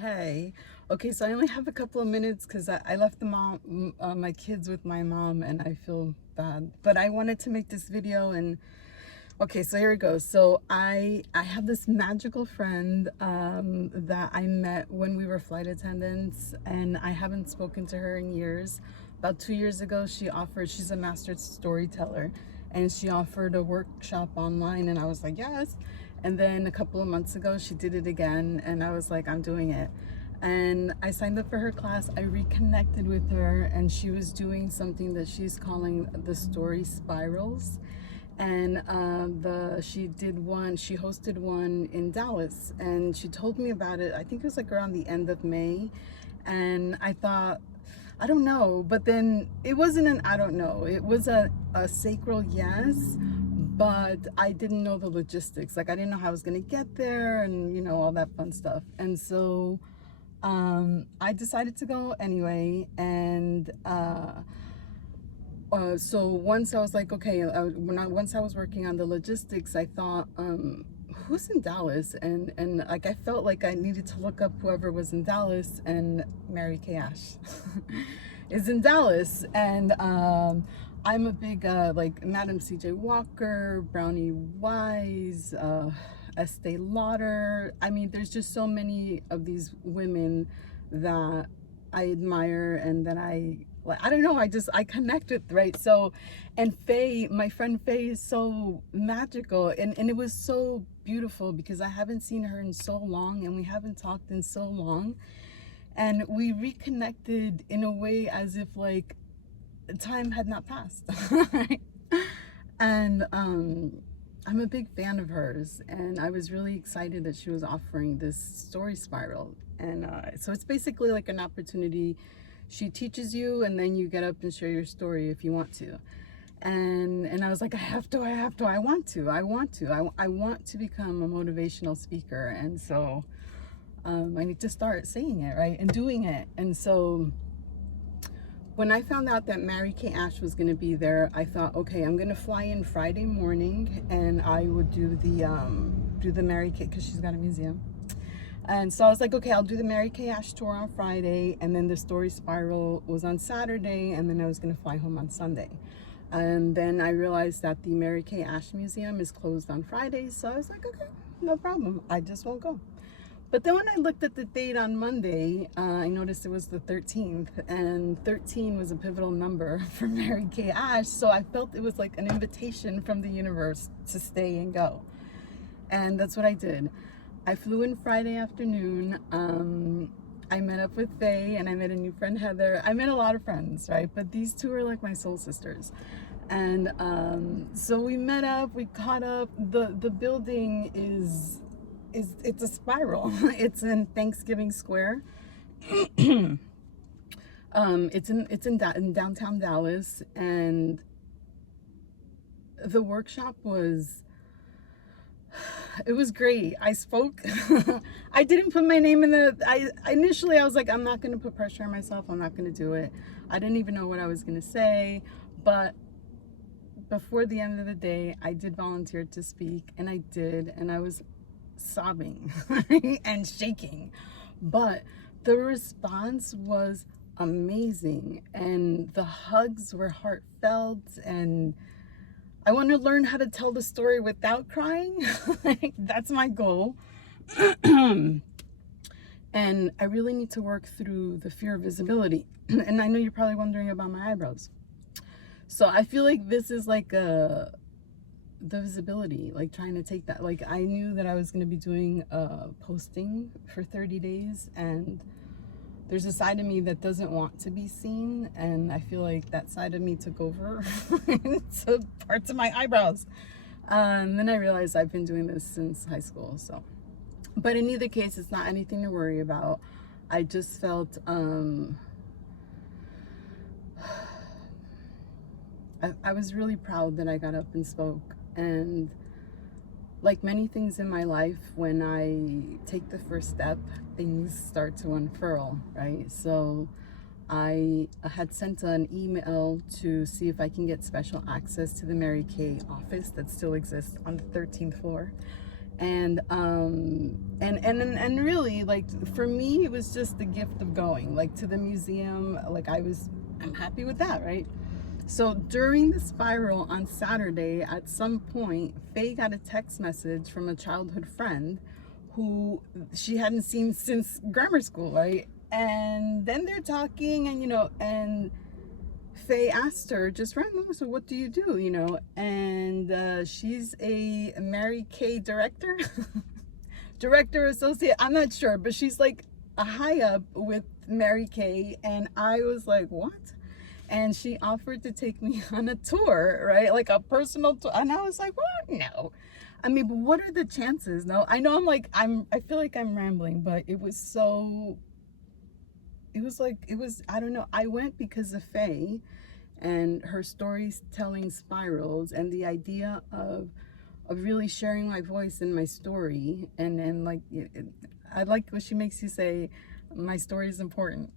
Hey, okay, so I only have a couple of minutes because I left my kids with my mom, and I feel bad. But I wanted to make this video, and okay, so here it goes. So I have this magical friend that I met when we were flight attendants, and I haven't spoken to her in years. About 2 years ago, she's a master storyteller, and she offered a workshop online, and I was like, yes. And then a couple of months ago, she did it again, and I was like, I'm doing it. And I signed up for her class. I reconnected with her, and she was doing something that she's calling the StorySpirals. And she hosted one in Dallas, and she told me about it. I think it was like around the end of May, and I thought, I don't know, but then it wasn't an I don't know. It was a sacral yes, but I didn't know the logistics. Like I didn't know how I was gonna get there, and all that fun stuff. And so I decided to go anyway. And so once I was like, okay, once I was working on the logistics, I thought, who's in Dallas? And like I felt like I needed to look up whoever was in Dallas, and Mary Kay Ash is in Dallas. And I'm a big like Madam C.J. Walker, Brownie Wise, Estee Lauder. I mean, there's just so many of these women that I admire and that I don't know, I connect with, right? So, and Faye, my friend Faye, is so magical, and it was so beautiful because I haven't seen her in so long, and we haven't talked in so long, and we reconnected in a way as if like time had not passed. Right? And I'm a big fan of hers, and I was really excited that she was offering this story spiral. And so it's basically like an opportunity. She teaches you, and then you get up and share your story if you want to. And I was like, I want to become a motivational speaker. And so I need to start saying it, right, and doing it. And so when I found out that Mary Kay Ash was going to be there, I thought, okay, I'm going to fly in Friday morning, and I would do the Mary Kay, because she's got a museum. And so I was like, okay, I'll do the Mary Kay Ash tour on Friday, and then the Story Spiral was on Saturday, and then I was going to fly home on Sunday. And then I realized that the Mary Kay Ash Museum is closed on Fridays, so I was like, okay, no problem, I just won't go. But then when I looked at the date on Monday, I noticed it was the 13th, and 13 was a pivotal number for Mary Kay Ash, so I felt it was like an invitation from the universe to stay and go. And that's what I did. I flew in Friday afternoon. I met up with Faye, and I met a new friend, Heather. I met a lot of friends, right? But these two are like my soul sisters. And so we met up, we caught up. The building it's a spiral. It's in Thanksgiving Square. It's in downtown Dallas, and the workshop was great. I spoke. I didn't put my name in initially I was like, I'm not going to put pressure on myself. I'm not going to do it. I didn't even know what I was going to say, but before the end of the day, I did volunteer to speak, and I did, and I was sobbing and shaking, but the response was amazing, and the hugs were heartfelt, and I want to learn how to tell the story without crying. That's my goal. And I really need to work through the fear of visibility. And I know you're probably wondering about my eyebrows. So I feel like this is like the visibility, like trying to take that. Like I knew that I was going to be doing posting for 30 days, and there's a side of me that doesn't want to be seen, and I feel like that side of me took over into parts of my eyebrows. Then I realized I've been doing this since high school. So, but in either case, it's not anything to worry about. I just felt I was really proud that I got up and spoke. And like many things in my life, when I take the first step, things start to unfurl, right? So I had sent an email to see if I can get special access to the Mary Kay office that still exists on the 13th floor. And really, like, for me, it was just the gift of going, like, to the museum. Like, I'm happy with that, right? So during the spiral on Saturday, at some point, Faye got a text message from a childhood friend who she hadn't seen since grammar school, right? And then they're talking, and and Faye asked her just randomly, so what do you do, And she's a Mary Kay director, director associate. I'm not sure, but she's like a high up with Mary Kay, and I was like, what? And she offered to take me on a tour, right? Like a personal tour. And I was like, what? No. I mean, but what are the chances? No, I know I feel like I'm rambling, but it was I don't know. I went because of Faye and her storytelling spirals and the idea of really sharing my voice and my story. And like, I like what she makes you say, my story is important.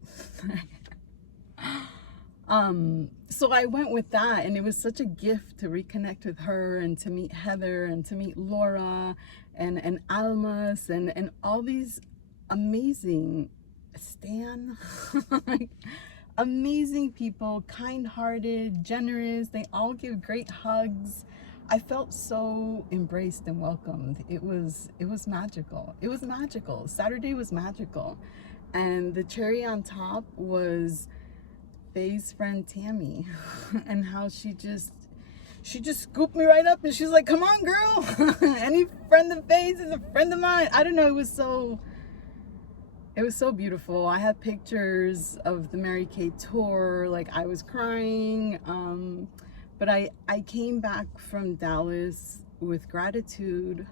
So I went with that, and it was such a gift to reconnect with her and to meet Heather and to meet Laura and Almas and all these amazing Stan like, amazing people, kind-hearted, generous. They all give great hugs. I felt so embraced and welcomed. It was magical. It was magical. Saturday was magical. And the cherry on top was Faye's friend Tammy and how she just scooped me right up, and she's like, come on, girl. Any friend of Faye's is a friend of mine. I don't know, it was so beautiful. I have pictures of the Mary Kay tour. Like, I was crying, but I came back from Dallas with gratitude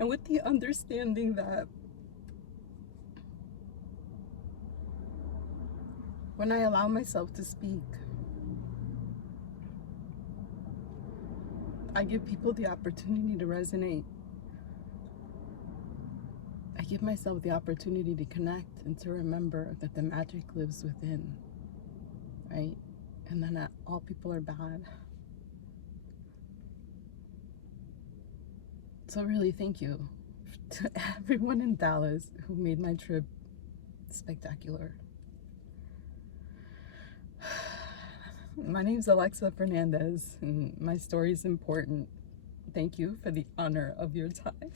and with the understanding that when I allow myself to speak, I give people the opportunity to resonate. I give myself the opportunity to connect and to remember that the magic lives within, right? And then not all people are bad. So really, thank you to everyone in Dallas who made my trip spectacular. My name's Alexa Fernandez, and my story is important. Thank you for the honor of your time.